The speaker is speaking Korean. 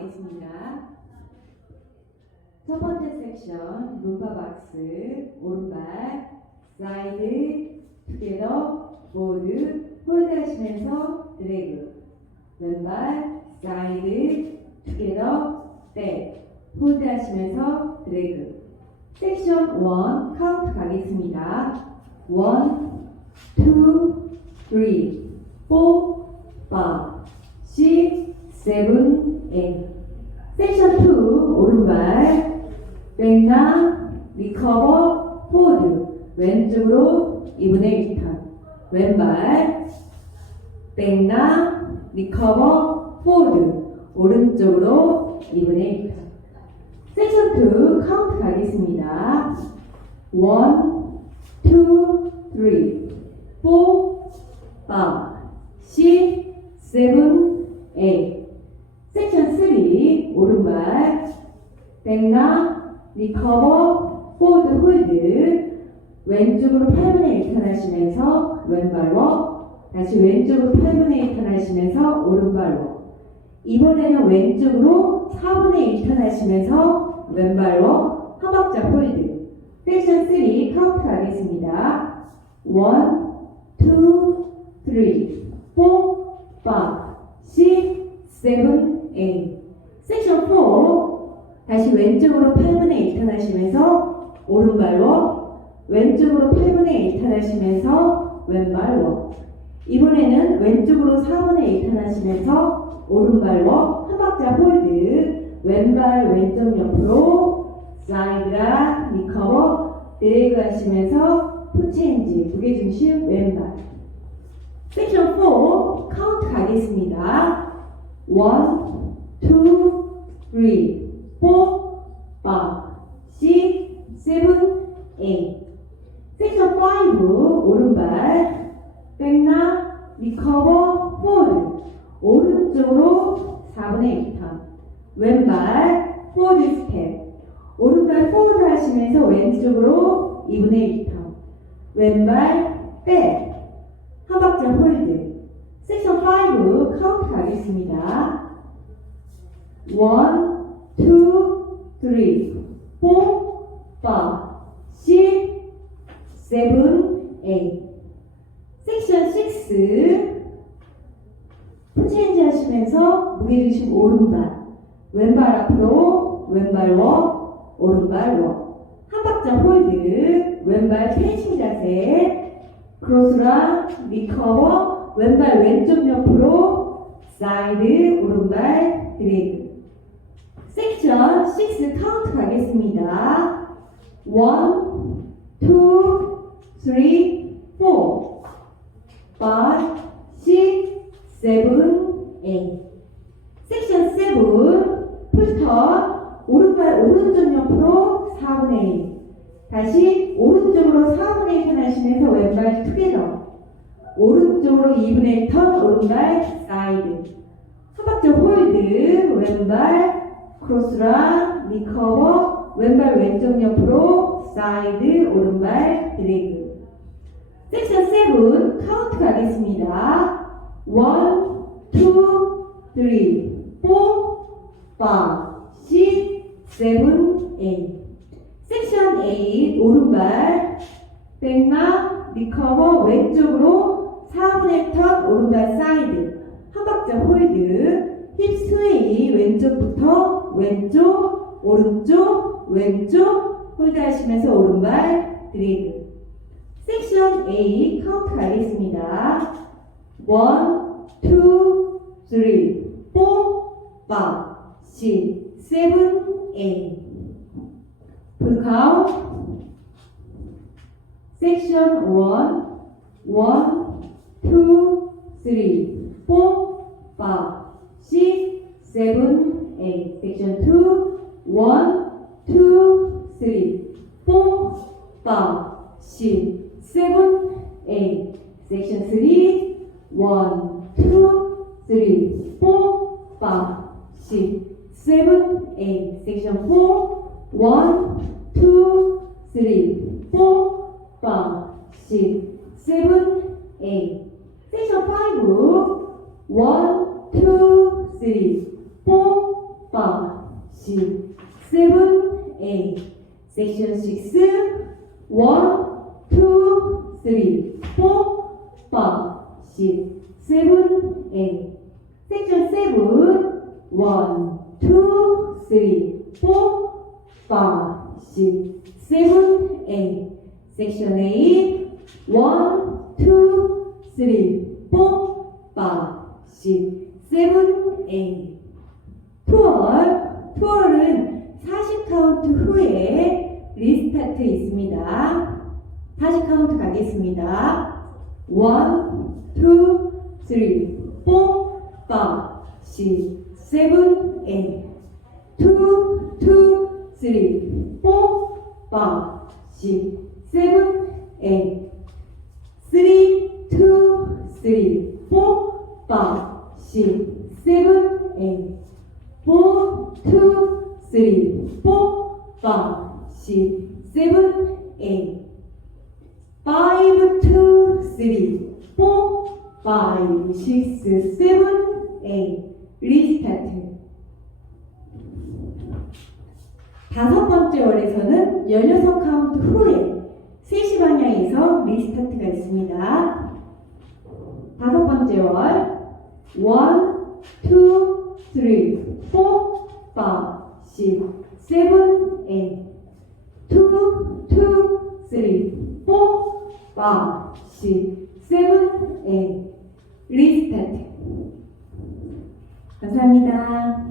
가겠습니다. 첫 번째 섹션 루파박스 오른발 사이드 투게더 보드 홀드 하시면서 드래그 왼발 사이드 투게더 백 홀드 하시면서 드래그 섹션 1 카운트 가겠습니다. 1 2 3 4 5 6 7 8 왼쪽으로 2분의 1턴 왼발 백나 리커버 포드. 오른쪽으로 2분의 1턴 섹션 2 카운트 가겠습니다. 1 2 3 4 5 6 7 8 섹션 3 오른발 백나 리커버 포드 홀드 왼쪽으로 8분의 1턴 하시면서 왼발로 다시 왼쪽으로 8분의 1턴 하시면서 오른발로 이번에는 왼쪽으로 4분의 1턴 하시면서 왼발로 한 박자 홀드. 섹션 3 카운트 하겠습니다. 1 2 3 4 5 6 7 8 섹션 4 다시 왼쪽으로 8분의 1턴 하시면서 오른발로 왼쪽으로 8분의 1턴 하시면서 왼발로 이번에는 왼쪽으로 4분의 1턴 하시면서 오른발로 한 박자 홀드. 왼발 왼쪽 옆으로 사이드라 리커버 드래그 하시면서 푸체인지 무게중심 왼발. 섹션 4 카운트 가겠습니다. 1 2 3 4, 5, 6, 7, 8. 백나? 리커버 포드 오른쪽으로 4분의 1턴. 왼발 포드 스텝. 오른발 포드 하시면서 왼쪽으로 2분의 1턴. 왼발 백한 박자 홀드. 섹션 5 카운트 가겠습니다. 1 two, three, four, five, six, seven, eight. 섹션 6. 푸체인지 하시면서 무게중심 오른발. 왼발 앞으로, 왼발로, 오른발로. 한 박자 홀드. 왼발 펜싱 자세. 크로스랑 리커버. 왼발 왼쪽 옆으로. 사이드, 오른발 드래그. 섹션 6 카운트 가겠습니다. 1, 2, 3, 4, 5, 6, 7, 8. 섹션 7 풀턴 오른발 오른쪽 옆으로 4분의 1. 다시 오른쪽으로 4분의 1 턴 하시면서 왼발 투게더. 오른쪽으로 2분의 1 턴 오른발 사이드. 한 박자 홀드 왼발 크로스랑 리커버 왼발 왼쪽 옆으로 사이드 오른발 드래그 섹션 7 카운트 가겠습니다. 1 2 3 4 5 6 7 8 섹션 8 오른발. 백나 리커버 왼쪽으로 4분의 턴 오른발 사이드. 한 박자 홀드. 힙 스웨이 왼쪽부터 왼쪽 오른쪽 왼쪽. 홀드 하시면서 오른발 드래그 섹션 A 카운트 가겠습니다. 1 2 3 4 5 6 7 8 풀 카운트. 섹션 1 1 2 3 4 5 6, 7, 8. Section 2, 1, 2, 3, 4, 5, 6, 7, 8. Section 3, 1, 2, 3, 4, 5, 6, 7, 8. Section 4, 1, 2, 3, 4, 5, 6, 7, 8. Section 5, 1, two, three, four, five, six, seven, eight. Section six, one, two, three, four, five, six, seven, eight. Section seven, one, two, three, four, five, six, seven, eight. Section eight, one, two, three, four, five, six, seven, eight. 투얼, 투얼은 40 카운트 후에 리스타트 있습니다. 40카운트 가겠습니다. 1, 2, 3, 4, 5, 6, 7, 8. 2, 2, 3, 4, 5, 6, 7, 8. 3, 2, 3, 4, 5, 6, 7, 4, 5, 6, 7, 8. 리스타트. 다섯 번째 월에서는 16 카운트 후에 3시 방향에서 리스타트가 있습니다. 다섯 번째 월. 1, 2, 3, 4, 5, 6, 7, 8. 2, 2, 3, 4, 5, 6, 세븐 에 리스타트 감사합니다.